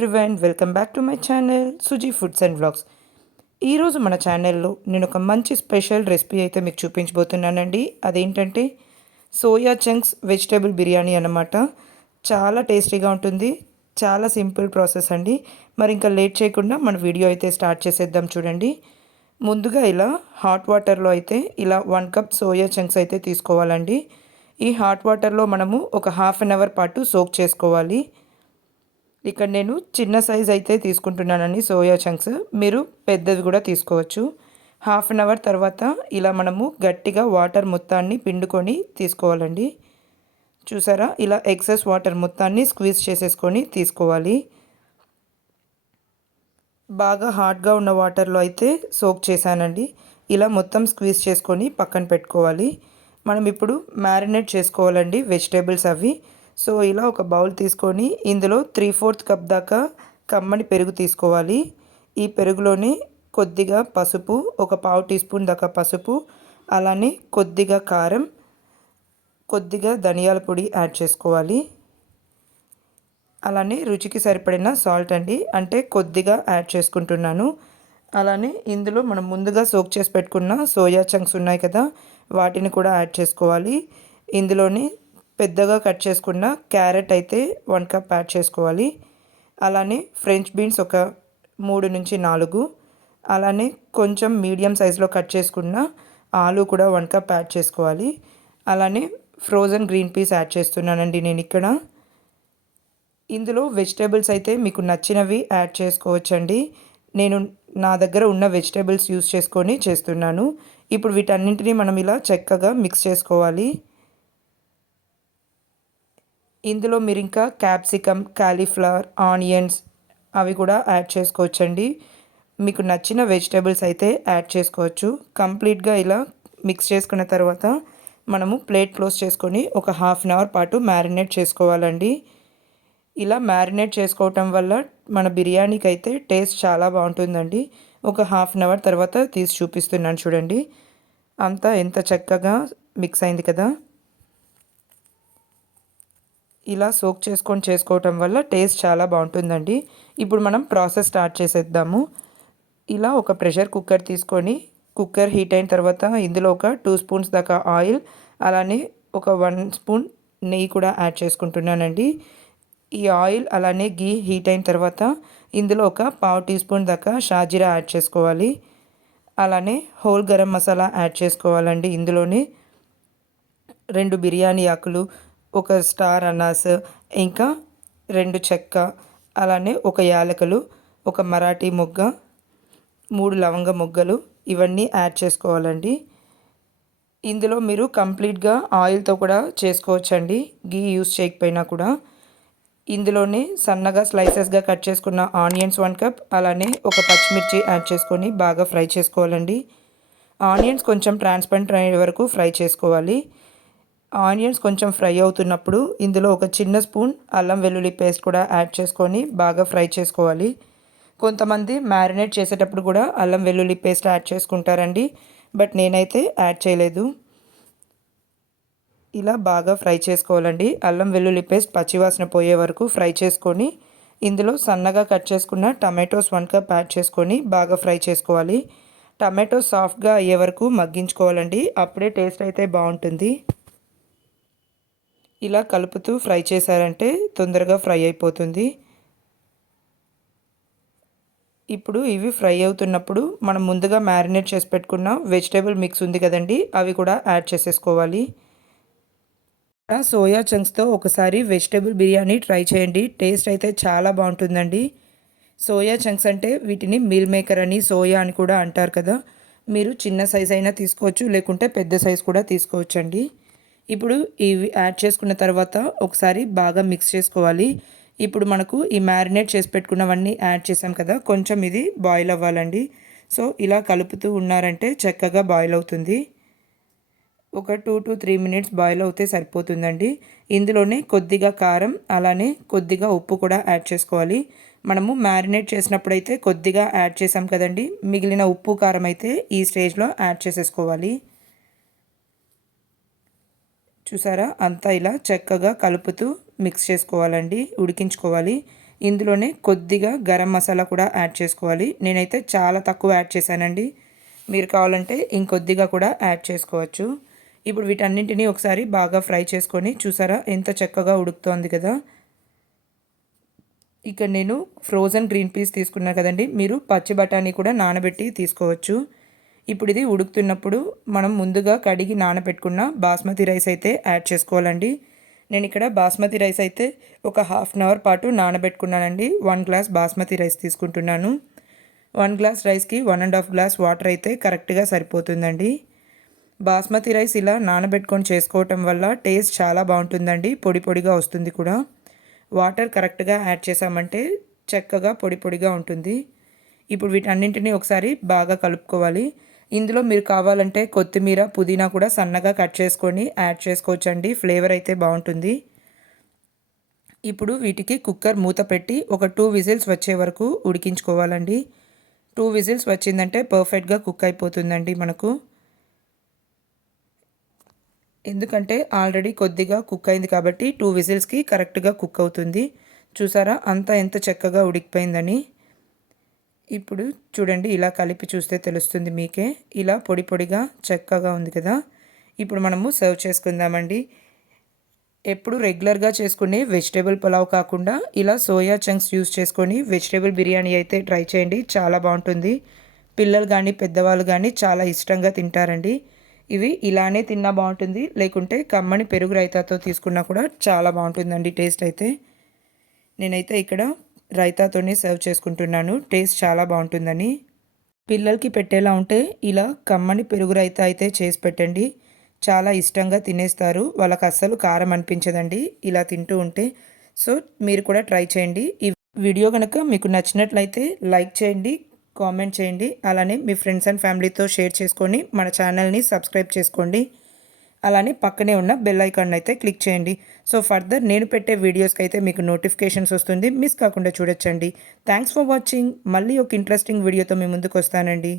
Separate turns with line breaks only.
Everyone welcome back to my channel Suji foods and vlogs. ఈరోజు మన ఛానల్లో నేను ఒక మంచి స్పెషల్ రెసిపీ అయితే మీకు చూపించబోతున్నానండి. అదేంటంటే సోయా చంక్స్ వెజిటేబుల్ బిర్యానీ అన్నమాట. చాలా టేస్టీగా ఉంటుంది చాలా సింపుల్ ప్రాసెస్ అండి. మరి ఇంకా లేట్ చేయకుండా మన వీడియో అయితే స్టార్ట్ చేసేద్దాం చూడండి. ముందుగా ఇలా హాట్ వాటర్లో అయితే ఇలా వన్ కప్ సోయా చంక్స్ అయితే తీసుకోవాలండి. ఈ హాట్ వాటర్లో మనము ఒక హాఫ్ అన్ అవర్ పాటు సోక్ చేసుకోవాలి. ఇక్కడ నేను చిన్న సైజ్ అయితే తీసుకుంటున్నానండి సోయా చంక్స్. మీరు పెద్దది కూడా తీసుకోవచ్చు. హాఫ్ అన్ అవర్ తర్వాత ఇలా మనము గట్టిగా వాటర్ మొత్తాన్ని పిండుకొని తీసుకోవాలండి. చూసారా? ఇలా ఎక్సెస్ వాటర్ మొత్తాన్ని స్క్వీజ్ చేసేసుకొని తీసుకోవాలి. బాగా హాట్గా ఉన్న వాటర్లో అయితే సోక్ చేశానండి. ఇలా మొత్తం స్క్వీజ్ చేసుకొని పక్కన పెట్టుకోవాలి. మనం ఇప్పుడు మ్యారినేట్ చేసుకోవాలండి వెజిటేబుల్స్ అవి. సో ఇలా ఒక బౌల్ తీసుకొని ఇందులో త్రీ ఫోర్త్ కప్ దాకా కమ్మని పెరుగు తీసుకోవాలి. ఈ పెరుగులోనే కొద్దిగా పసుపు ఒక పావు టీ స్పూన్ దాకా పసుపు అలానే కొద్దిగా కారం కొద్దిగా ధనియాల పొడి యాడ్ చేసుకోవాలి. అలానే రుచికి సరిపడిన సాల్ట్ అండి అంటే కొద్దిగా యాడ్ చేసుకుంటున్నాను. అలానే ఇందులో మనం ముందుగా సోక్ చేసి పెట్టుకున్న సోయా చంక్స్ ఉన్నాయి కదా వాటిని కూడా యాడ్ చేసుకోవాలి. ఇందులోని పెద్దగా కట్ చేసుకున్న క్యారెట్ అయితే వన్ కప్ యాడ్ చేసుకోవాలి. అలానే ఫ్రెంచ్ బీన్స్ ఒక మూడు నుంచి నాలుగు. అలానే కొంచెం మీడియం సైజులో కట్ చేసుకున్న ఆలు కూడా వన్ కప్ యాడ్ చేసుకోవాలి. అలానే ఫ్రోజన్ గ్రీన్ పీస్ యాడ్ చేస్తున్నానండి నేను ఇక్కడ. ఇందులో వెజిటేబుల్స్ అయితే మీకు నచ్చినవి యాడ్ చేసుకోవచ్చండి. నేను నా దగ్గర ఉన్న వెజిటేబుల్స్ యూస్ చేసుకొని చేస్తున్నాను. ఇప్పుడు వీటన్నింటినీ మనం ఇలా చక్కగా మిక్స్ చేసుకోవాలి. ఇందులో మీరు ఇంకా క్యాప్సికమ్ కాలీఫ్లవర్ ఆనియన్స్ అవి కూడా యాడ్ చేసుకోవచ్చండి. మీకు నచ్చిన వెజిటేబుల్స్ అయితే యాడ్ చేసుకోవచ్చు. కంప్లీట్గా ఇలా మిక్స్ చేసుకున్న తర్వాత మనము ప్లేట్ క్లోజ్ చేసుకొని ఒక హాఫ్ అన్ అవర్ పాటు మ్యారినేట్ చేసుకోవాలండి. ఇలా మ్యారినేట్ చేసుకోవటం వల్ల మన బిర్యానీకి అయితే టేస్ట్ చాలా బాగుంటుందండి. ఒక హాఫ్ అన్ అవర్ తర్వాత తీసి చూపిస్తున్నాను చూడండి. అంతా ఎంత చక్కగా మిక్స్ అయింది కదా. ఇలా సోక్ చేసుకొని చేసుకోవటం వల్ల టేస్ట్ చాలా బాగుంటుందండి. ఇప్పుడు మనం ప్రాసెస్ స్టార్ట్ చేసేద్దాము. ఇలా ఒక ప్రెషర్ కుక్కర్ తీసుకొని కుక్కర్ హీట్ అయిన తర్వాత ఇందులో ఒక టూ స్పూన్స్ దాకా ఆయిల్ అలానే ఒక వన్ స్పూన్ నెయ్యి కూడా యాడ్ చేసుకుంటున్నానండి. ఈ ఆయిల్ అలానే గీ హీట్ అయిన తర్వాత ఇందులో ఒక పావు టీ స్పూన్ దాకా షాజీరా యాడ్ చేసుకోవాలి. అలానే హోల్ గరం మసాలా యాడ్ చేసుకోవాలండి ఇందులోనే. రెండు బిర్యానీ ఆకులు ఒక స్టార్ అనాస్ ఇంకా రెండు చెక్క అలానే ఒక యాలకులు ఒక మరాఠీ మొగ్గ మూడు లవంగ మొగ్గలు ఇవన్నీ యాడ్ చేసుకోవాలండి. ఇందులో మీరు కంప్లీట్గా ఆయిల్తో కూడా చేసుకోవచ్చండి గీ యూస్ చేయకపోయినా కూడా. ఇందులోనే సన్నగా స్లైసెస్గా కట్ చేసుకున్న ఆనియన్స్ వన్ కప్ అలానే ఒక పచ్చిమిర్చి యాడ్ చేసుకొని బాగా ఫ్రై చేసుకోవాలండి. ఆనియన్స్ కొంచెం ట్రాన్స్పరెంట్ అయ్యే వరకు ఫ్రై చేసుకోవాలి. ఆనియన్స్ కొంచెం ఫ్రై అవుతున్నప్పుడు ఇందులో ఒక చిన్న స్పూన్ అల్లం వెల్లుల్లి పేస్ట్ కూడా యాడ్ చేసుకొని బాగా ఫ్రై చేసుకోవాలి. కొంతమంది మ్యారినేట్ చేసేటప్పుడు కూడా అల్లం వెల్లుల్లి పేస్ట్ యాడ్ చేసుకుంటారండి బట్ నేనైతే యాడ్ చేయలేదు. ఇలా బాగా ఫ్రై చేసుకోవాలండి. అల్లం వెల్లుల్లి పేస్ట్ పచ్చివాసన పోయే వరకు ఫ్రై చేసుకొని ఇందులో సన్నగా కట్ చేసుకున్న టమాటోస్ వన్ కప్ యాడ్ చేసుకొని బాగా ఫ్రై చేసుకోవాలి. టమాటో సాఫ్ట్గా అయ్యే వరకు మగ్గించుకోవాలండి. అప్పుడే టేస్ట్ అయితే బాగుంటుంది. ఇలా కలుపుతూ ఫ్రై చేశారంటే తొందరగా ఫ్రై అయిపోతుంది. ఇప్పుడు ఇవి ఫ్రై అవుతున్నప్పుడు మనం ముందుగా మ్యారినేట్ చేసి పెట్టుకున్న వెజిటేబుల్ మిక్స్ ఉంది కదండి అవి కూడా యాడ్ చేసేసుకోవాలి. సోయా చంక్స్తో ఒకసారి వెజిటేబుల్ బిర్యానీ ట్రై చేయండి టేస్ట్ అయితే చాలా బాగుంటుందండి. సోయా చంక్స్ అంటే వీటిని మీల్ మేకర్ అని సోయా అని కూడా అంటారు కదా మీరు చిన్న సైజ్ అయినా తీసుకోవచ్చు లేకుంటే పెద్ద సైజ్ కూడా తీసుకోవచ్చండి. ఇప్పుడు ఇవి యాడ్ చేసుకున్న తర్వాత ఒకసారి బాగా మిక్స్ చేసుకోవాలి. ఇప్పుడు మనకు ఈ మ్యారినేట్ చేసి పెట్టుకున్నవన్నీ యాడ్ చేసాం కదా కొంచెం ఇది బాయిల్ అవ్వాలండి. సో ఇలా కలుపుతూ ఉన్నారంటే చక్కగా బాయిల్ అవుతుంది. ఒక two to three minutes boil అవుతే సరిపోతుందండి. ఇందులోనే కొద్దిగా కారం అలానే కొద్దిగా ఉప్పు కూడా యాడ్ చేసుకోవాలి. మనము మ్యారినేట్ చేసినప్పుడైతే కొద్దిగా యాడ్ చేసాం కదండి. మిగిలిన ఉప్పు కారం అయితే ఈ స్టేజ్లో యాడ్ చేసేసుకోవాలి. చూసారా? అంతా ఇలా చక్కగా కలుపుతూ మిక్స్ చేసుకోవాలండి. ఉడికించుకోవాలి. ఇందులోనే కొద్దిగా గరం మసాలా కూడా యాడ్ చేసుకోవాలి. నేనైతే చాలా తక్కువ యాడ్ చేశానండి. మీరు కావాలంటే ఇంకొద్దిగా కూడా యాడ్ చేసుకోవచ్చు. ఇప్పుడు వీటన్నింటినీ ఒకసారి బాగా ఫ్రై చేసుకొని చూసారా? ఎంత చక్కగా ఉడుకుతోంది కదా! ఇక్కడ నేను ఫ్రోజన్ గ్రీన్ పీస్ తీసుకున్నాను కదండి. మీరు పచ్చి బఠానీ కూడా నానబెట్టి తీసుకోవచ్చు. ఇప్పుడు ఇది ఉడుకుతున్నప్పుడు మనం ముందుగా కడిగి నానబెట్టుకున్న బాస్మతి రైస్ అయితే యాడ్ చేసుకోవాలండి. నేను ఇక్కడ బాస్మతి రైస్ అయితే ఒక హాఫ్ అన్ అవర్ పాటు నానబెట్టుకున్నానండి. వన్ గ్లాస్ బాస్మతి రైస్ తీసుకుంటున్నాను. వన్ గ్లాస్ రైస్కి one and half glass water అయితే కరెక్ట్గా సరిపోతుందండి. బాస్మతి రైస్ ఇలా నానబెట్టుకొని చేసుకోవటం వల్ల టేస్ట్ చాలా బాగుంటుందండి. పొడి పొడిగా వస్తుంది కూడా. వాటర్ కరెక్ట్గా యాడ్ చేసామంటే చక్కగా పొడి పొడిగా ఉంటుంది. ఇప్పుడు వీటన్నింటినీ ఒకసారి బాగా కలుపుకోవాలి. ఇందులో మీరు కావాలంటే కొత్తిమీర పుదీనా కూడా సన్నగా కట్ చేసుకొని యాడ్ చేసుకోవచ్చండి. ఫ్లేవర్ అయితే బాగుంటుంది. ఇప్పుడు వీటికి కుక్కర్ మూత పెట్టి ఒక టూ విజిల్స్ వచ్చే వరకు ఉడికించుకోవాలండి. టూ విజిల్స్ వచ్చిందంటే పర్ఫెక్ట్గా కుక్ అయిపోతుందండి మనకు. ఎందుకంటే ఆల్రెడీ కొద్దిగా కుక్ అయింది కాబట్టి టూ విజిల్స్కి కరెక్ట్గా కుక్ అవుతుంది. చూసారా? అంతా ఎంత చక్కగా ఉడికిపోయిందని. ఇప్పుడు చూడండి ఇలా కలిపి చూస్తే తెలుస్తుంది మీకే. ఇలా పొడి పొడిగా చక్కగా ఉంది కదా. ఇప్పుడు మనము సర్వ్ చేసుకుందామండి. ఎప్పుడు రెగ్యులర్గా చేసుకునే వెజిటేబుల్ పులావ్ కాకుండా ఇలా సోయా చంక్స్ యూస్ చేసుకొని వెజిటేబుల్ బిర్యానీ అయితే ట్రై చేయండి చాలా బాగుంటుంది. పిల్లలు కానీ పెద్దవాళ్ళు కానీ చాలా ఇష్టంగా తింటారండి. ఇవి ఇలానే తిన్నా బాగుంటుంది లేకుంటే కమ్మని పెరుగు రైతాతో తీసుకున్నా కూడా చాలా బాగుంటుందండి టేస్ట్ అయితే. నేనైతే ఇక్కడ రైతాతోనే సర్వ్ చేసుకుంటున్నాను. టేస్ట్ చాలా బాగుంటుందని. పిల్లలకి పెట్టేలా ఉంటే ఇలా కమ్మని పెరుగు రైతా అయితే చేసి పెట్టండి. చాలా ఇష్టంగా తినేస్తారు. వాళ్ళకి అస్సలు కారం అనిపించదండి. ఇలా తింటూ ఉంటే. సో మీరు కూడా ట్రై చేయండి. ఈ వీడియో కనుక మీకు నచ్చినట్లయితే లైక్ చేయండి కామెంట్ చేయండి. అలానే మీ ఫ్రెండ్స్ అండ్ ఫ్యామిలీతో షేర్ చేసుకొని మన ఛానల్ని సబ్స్క్రైబ్ చేసుకోండి. అలానే పక్కనే ఉన్న బెల్ ఐకాన్ అయితే క్లిక్ చేయండి. సో ఫర్దర్ నేను పెట్టే వీడియోస్కి అయితే మీకు నోటిఫికేషన్స్ వస్తుంది. మిస్ కాకుండా చూడొచ్చండి. థ్యాంక్స్ ఫర్ వాచింగ్ మళ్ళీ ఒక ఇంట్రెస్టింగ్ వీడియోతో మీ ముందుకు వస్తానండి.